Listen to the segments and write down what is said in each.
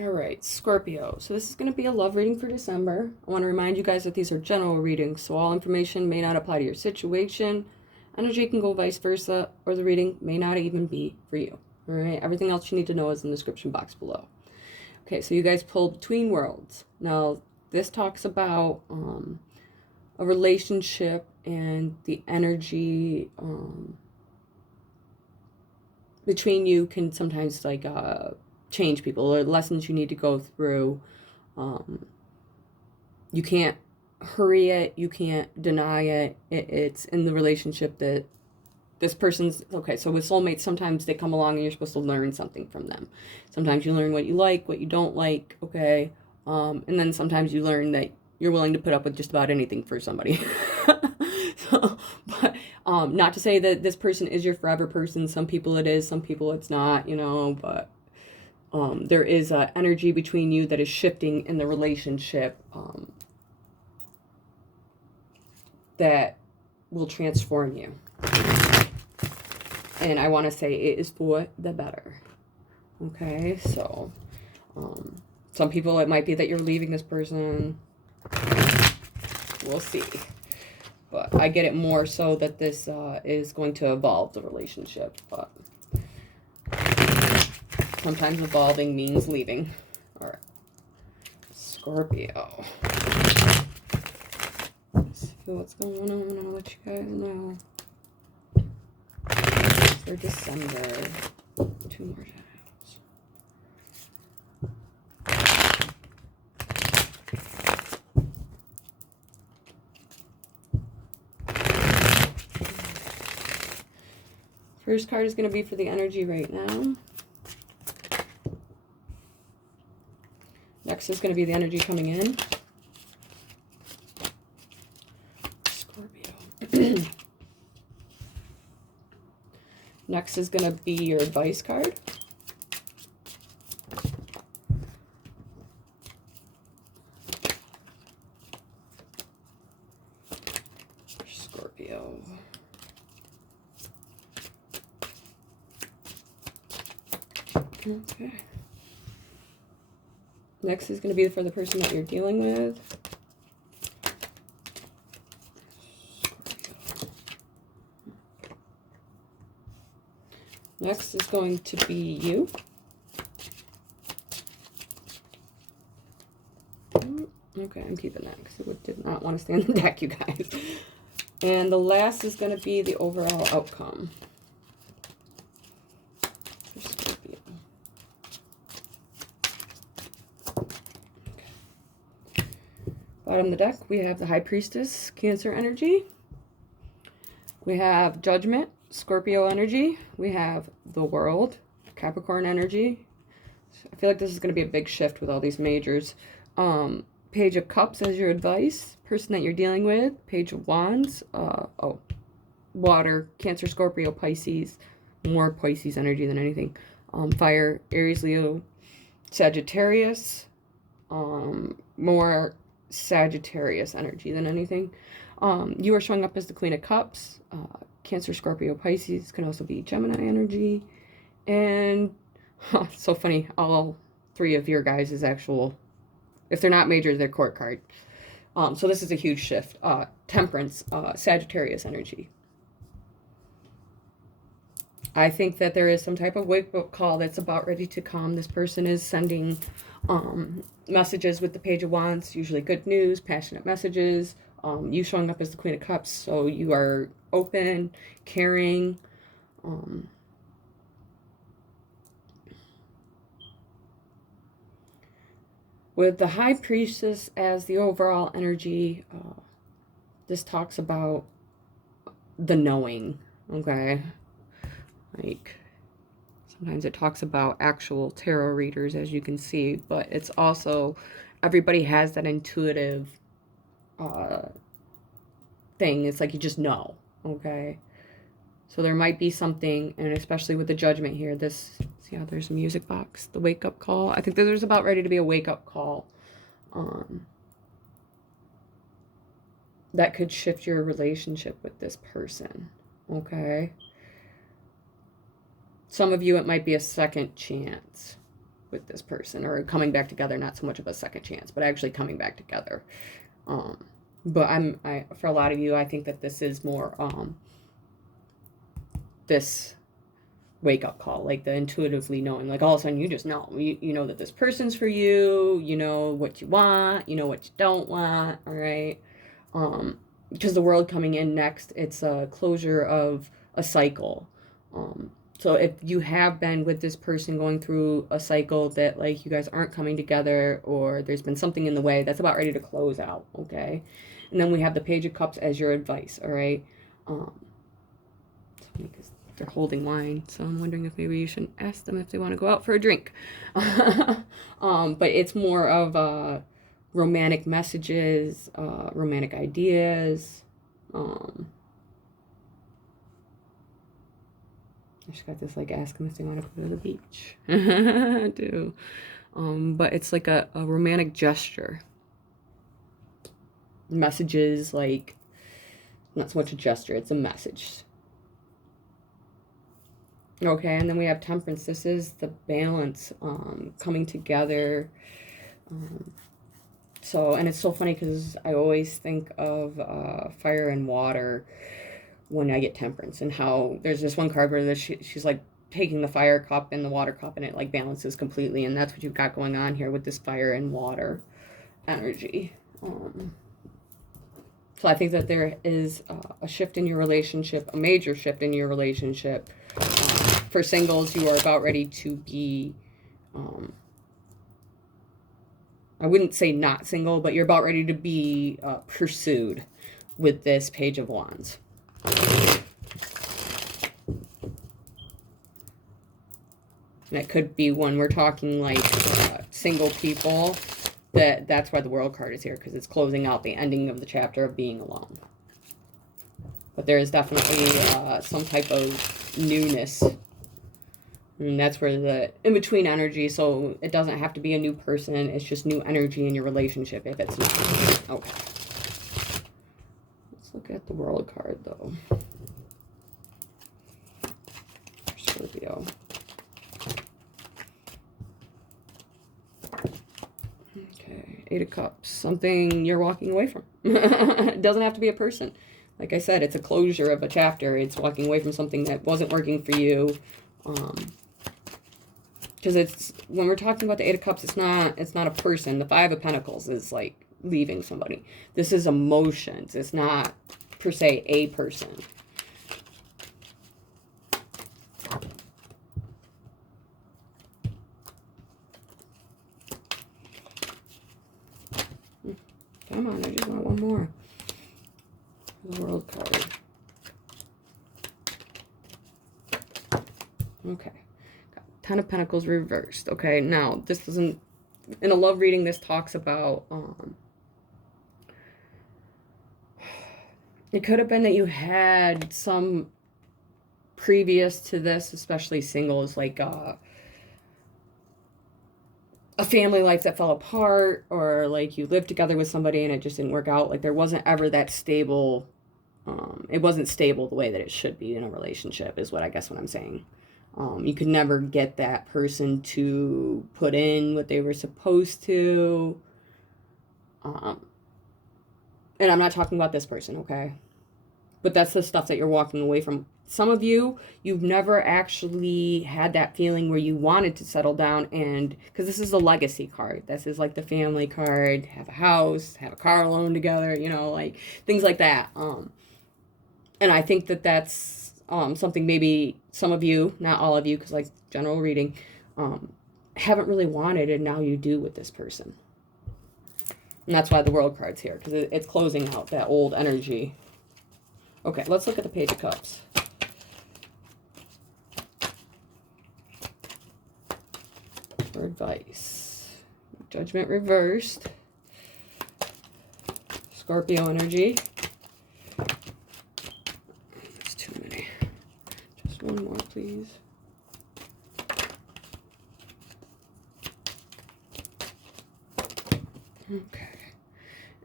All right, Scorpio. So this is going to be a love reading for December. I want to remind you guys that these are general readings, so all information may not apply to your situation. Energy can go vice versa, or the reading may not even be for you. All right, everything else you need to know is in the description box below. Okay, so you guys pulled Between Worlds. Now, this talks about a relationship and the energy between you can sometimes like change people, or lessons you need to go through. You can't hurry it, you can't deny it. It's in the relationship that this person's okay. So with soulmates, sometimes they come along and you're supposed to learn something from them. Sometimes you learn what you like, what you don't like, okay, and then sometimes you learn that you're willing to put up with just about anything for somebody. So, but not to say that this person is your forever person. Some people it is, some people it's not, you know, but there is a energy between you that is shifting in the relationship that will transform you. And I want to say it is for the better. Okay, so some people it might be that you're leaving this person. We'll see. But I get it more so that this is going to evolve the relationship. But sometimes evolving means leaving. All right. Scorpio. Let's see what's going on. I'll let you guys know. For December. 2 more times. First card is going to be for the energy right now. Next is going to be the energy coming in. Scorpio. Next is going to be your advice card. Scorpio. Okay. Next is going to be for the person that you're dealing with. Next is going to be you. Okay, I'm keeping that because I did not want to stay in the deck, you guys. And the last is going to be the overall outcome. Bottom of the deck, we have the High Priestess, Cancer energy. We have Judgment, Scorpio energy. We have the World, Capricorn energy. I feel like this is going to be a big shift with all these majors. Page of Cups as your advice, person that you're dealing with. Page of Wands, Water, Cancer, Scorpio, Pisces. More Pisces energy than anything. Fire, Aries, Leo, Sagittarius. More Sagittarius energy than anything. You are showing up as the Queen of Cups. Cancer, Scorpio, Pisces can also be Gemini energy. And so funny, all 3 of your guys is actual, if they're not majors, they're court card. So this is a huge shift. Temperance, Sagittarius energy. I think that there is some type of wake-up call that's about ready to come. This person is sending messages with the Page of Wands, usually good news, passionate messages. You showing up as the Queen of Cups, so you are open, caring. With the High Priestess as the overall energy, this talks about the knowing, okay? Like, sometimes it talks about actual tarot readers, as you can see, but it's also, everybody has that intuitive thing. It's like you just know, okay? So there might be something, and especially with the Judgment here, this, see how there's a music box, the wake-up call. I think that there's about ready to be a wake-up call that could shift your relationship with this person, okay? Some of you, it might be a second chance. with this person, or coming back together, not so much of a second chance, but actually coming back together. But for a lot of you, I think that this is more this wake-up call, like the intuitively knowing, like all of a sudden you just know, you know that this person's for you, you know what you want, you know what you don't want, all right? Because the world coming in next, it's a closure of a cycle. So if you have been with this person going through a cycle that, like, you guys aren't coming together, or there's been something in the way, that's about ready to close out, okay? And then we have the Page of Cups as your advice, all right? Because they're holding wine, so I'm wondering if maybe you shouldn't ask them if they want to go out for a drink. But it's more of romantic messages, romantic ideas. I just got this, like, ask them if they want to go to the beach. I do. But it's like a romantic gesture. Messages, like, not so much a gesture, it's a message. Okay, and then we have Temperance. This is the balance, coming together. And it's so funny because I always think of fire and water when I get Temperance, and how there's this one card where she's like taking the fire cup and the water cup, and it like balances completely, and that's what you've got going on here with this fire and water energy. So I think that there is a shift in your relationship, a major shift in your relationship. For singles, you are about ready to be, I wouldn't say not single, but you're about ready to be pursued with this Page of Wands. And it could be, when we're talking like single people, that's why the World card is here, because it's closing out the ending of the chapter of being alone. But there is definitely some type of newness. And that's where the in-between energy, so it doesn't have to be a new person, it's just new energy in your relationship if it's not. Okay. Let's look at the World card, though. Scorpio. Okay, Eight of Cups. Something you're walking away from. It doesn't have to be a person. Like I said, it's a closure of a chapter. It's walking away from something that wasn't working for you. Because it's, when we're talking about the Eight of Cups, it's not a person. The Five of Pentacles is like leaving somebody. This is emotions. It's not per se a person. Come on, I just want one more. The World card. Okay. Ten of Pentacles reversed. Okay, now this doesn't, in a love reading, this talks about it could have been that you had some previous to this, especially singles, like a family life that fell apart, or like you lived together with somebody and it just didn't work out. Like there wasn't ever that stable, it wasn't stable the way that it should be in a relationship, is what I guess what I'm saying. You could never get that person to put in what they were supposed to. And I'm not talking about this person, okay? But that's the stuff that you're walking away from. Some of you, you've never actually had that feeling where you wanted to settle down, and because this is a legacy card. This is like the family card, have a house, have a car loan together, you know, like things like that. And I think that that's something maybe some of you, not all of you, because like general reading, haven't really wanted, and now you do with this person. And that's why the World card's here, because it's closing out that old energy. Okay, let's look at the Page of Cups. For advice. Judgment reversed. Scorpio energy. That's too many. Just one more, please. Okay.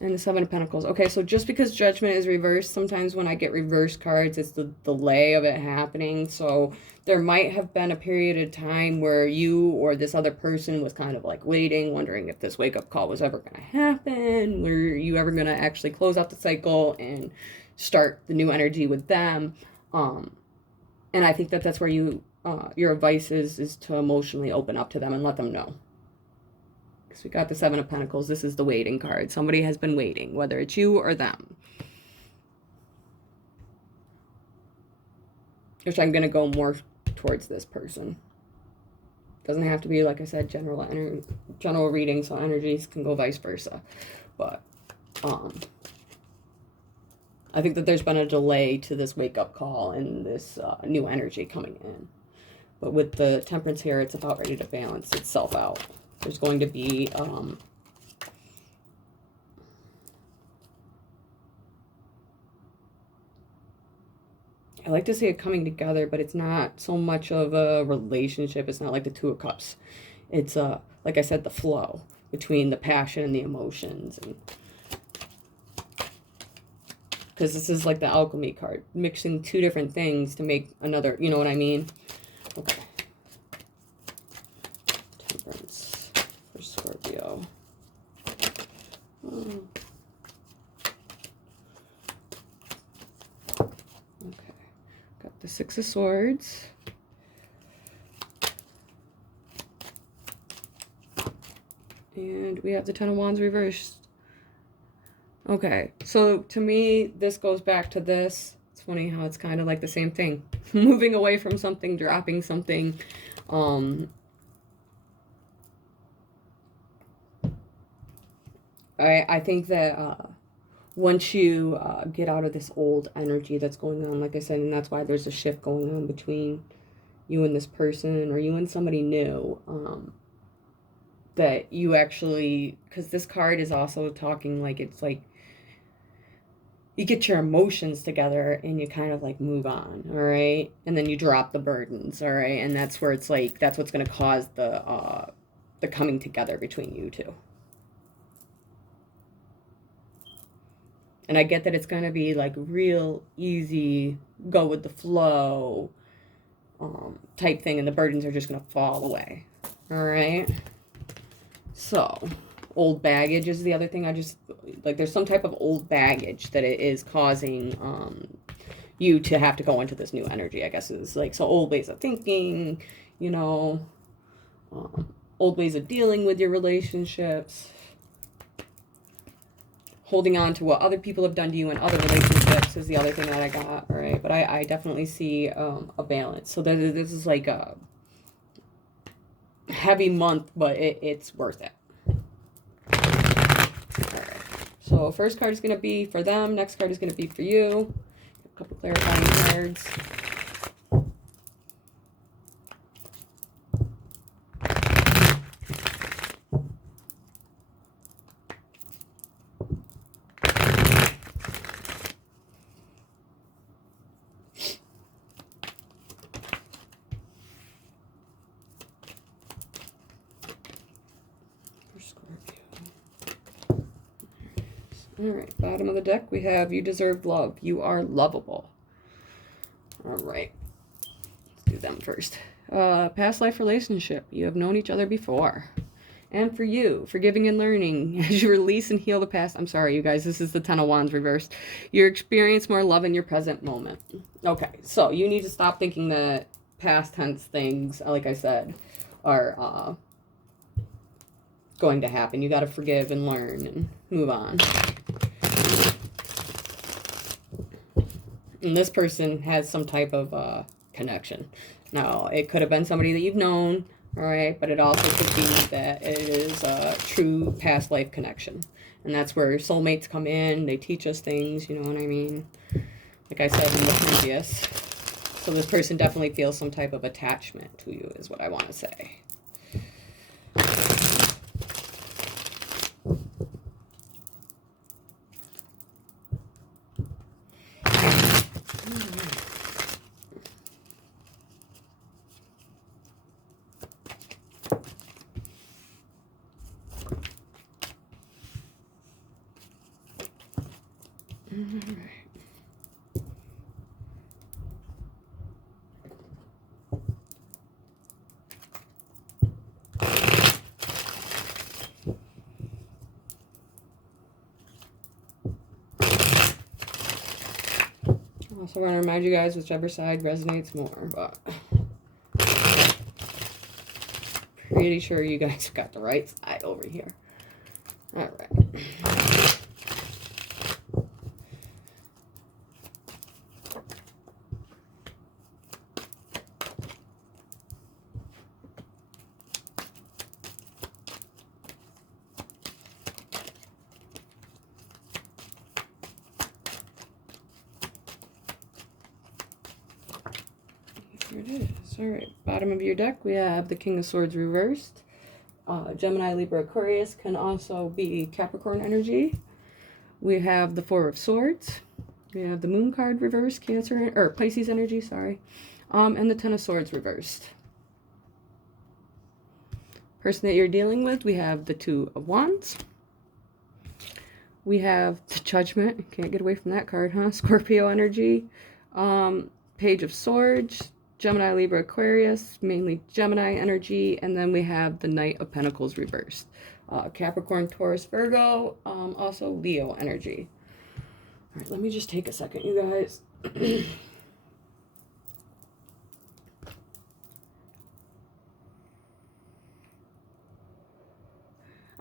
And the Seven of Pentacles. Okay, so just because Judgment is reversed, sometimes when I get reverse cards, it's the delay of it happening. So there might have been a period of time where you or this other person was kind of like waiting, wondering if this wake-up call was ever going to happen. Were you ever going to actually close out the cycle and start the new energy with them? And I think that that's where your advice is to emotionally open up to them and let them know. Because we got the Seven of Pentacles. This is the waiting card. Somebody has been waiting, whether it's you or them. Which I'm going to go more towards this person. Doesn't have to be, like I said, general reading, so energies can go vice versa. But I think that there's been a delay to this wake-up call and this new energy coming in. But with the Temperance here, it's about ready to balance itself out. There's going to be I like to say it coming together, but it's not so much of a relationship. It's not like the Two of Cups. It's, like I said, the flow between the passion and the emotions. And because this is like the alchemy card, mixing two different things to make another, you know what I mean? Okay. Temperance for Scorpio. The Six of Swords. And we have the Ten of Wands reversed. Okay, so to me, this goes back to this. It's funny how it's kind of like the same thing. Moving away from something, dropping something. I think that once you get out of this old energy that's going on, like I said, and that's why there's a shift going on between you and this person or you and somebody new, that you actually, because this card is also talking like it's like you get your emotions together and you kind of like move on, all right? And then you drop the burdens, all right? And that's where it's like, that's what's going to cause the coming together between you two. And I get that it's going to be like real easy, go with the flow type thing. And the burdens are just going to fall away. All right. So old baggage is the other thing. I just like there's some type of old baggage that it is causing you to have to go into this new energy, I guess is like, so old ways of thinking, you know, old ways of dealing with your relationships. Holding on to what other people have done to you in other relationships is the other thing that I got, all right? But I definitely see a balance. So this is like a heavy month, but it's worth it. All right. So first card is going to be for them. Next card is going to be for you. A couple clarifying cards. All right, bottom of the deck, we have you deserve love. You are lovable. All right, let's do them first. Past life relationship. You have known each other before. And for you, forgiving and learning as you release and heal the past. I'm sorry, you guys, this is the Ten of Wands reversed. You experience more love in your present moment. Okay, so you need to stop thinking that past tense things, like I said, are going to happen. You got to forgive and learn and move on. And this person has some type of connection. Now, it could have been somebody that you've known, all right, but it also could be that it is a true past life connection. And that's where soulmates come in. They teach us things, you know what I mean? Like I said in the previous. So this person definitely feels some type of attachment to you is what I want to say. Also want to remind you guys whichever side resonates more, but pretty sure you guys got the right side over here. All right. Here it is. All right, bottom of your deck, we have the King of Swords reversed. Gemini, Libra, Aquarius can also be Capricorn energy. We have the Four of Swords. We have the Moon card reversed, Cancer, or Pisces energy, sorry. And the Ten of Swords reversed. Person that you're dealing with, we have the Two of Wands. We have the Judgment. Can't get away from that card, huh? Scorpio energy. Page of Swords. Gemini, Libra, Aquarius, mainly Gemini energy, and then we have the Knight of Pentacles reversed. Capricorn, Taurus, Virgo, also Leo energy. All right, let me just take a second, you guys.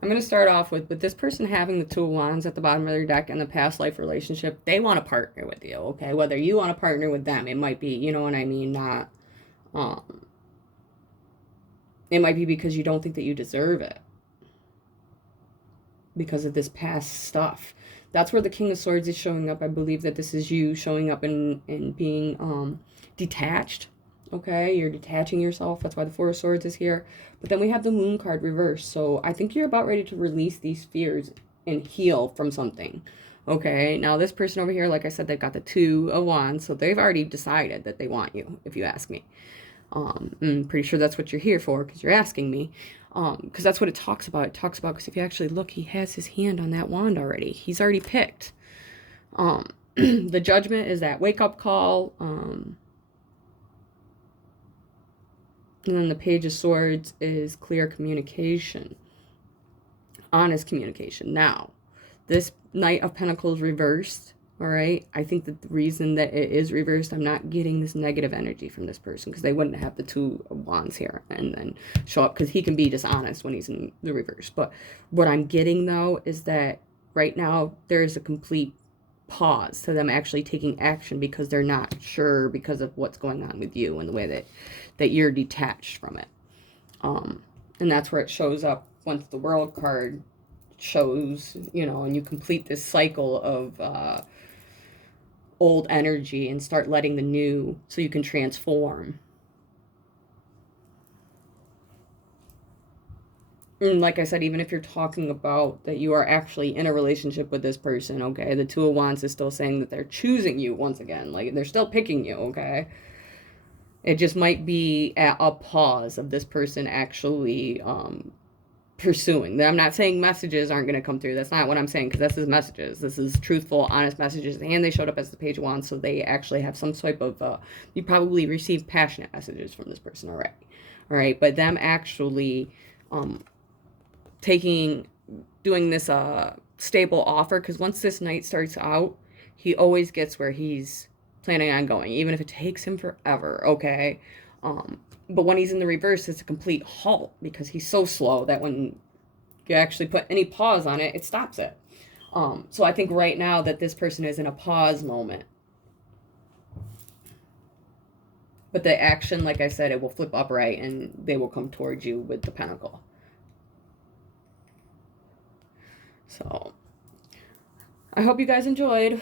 I'm going to start off with this person having the Two of Wands at the bottom of their deck in the past life relationship. They want to partner with you, okay? Whether you want to partner with them, it might be, you know what I mean, not, it might be because you don't think that you deserve it. Because of this past stuff. That's where the King of Swords is showing up. I believe that this is you showing up and being detached. Okay, you're detaching yourself. That's why the Four of Swords is here. But then we have the Moon card reversed. So I think you're about ready to release these fears and heal from something. Okay, now this person over here, like I said, they've got the Two of Wands. So they've already decided that they want you, if you ask me. I'm pretty sure that's what you're here for, because you're asking me. Because that's what it talks about. It talks about, because if you actually look, he has his hand on that wand already. He's already picked. The Judgment is that wake-up call. And then the Page of Swords is clear communication. Honest communication. Now, this Knight of Pentacles reversed, all right? I think that the reason that it is reversed, I'm not getting this negative energy from this person, because they wouldn't have the Two of Wands here and then show up, because he can be dishonest when he's in the reverse. But what I'm getting, though, is that right now there's a complete pause to them actually taking action, because they're not sure because of what's going on with you and the way that you're detached from it. And that's where it shows up once the World card shows, you know, and you complete this cycle of old energy and start letting the new, so you can transform. And like I said, even if you're talking about that you are actually in a relationship with this person, okay, the Two of Wands is still saying that they're choosing you once again. Like, they're still picking you, okay? It just might be at a pause of this person actually pursuing. I'm not saying messages aren't going to come through. That's not what I'm saying, because this is messages. This is truthful, honest messages. And they showed up as the Page of Wands, so they actually have some type of, you probably received passionate messages from this person already. All right, but them actually doing this stable offer, because once this night starts out, he always gets where he's planning on going, even if it takes him forever, okay? But when he's in the reverse, it's a complete halt, because he's so slow that when you actually put any pause on it, it stops it. So I think right now that this person is in a pause moment. But the action, like I said, it will flip upright and they will come towards you with the Pentacle. So I hope you guys enjoyed.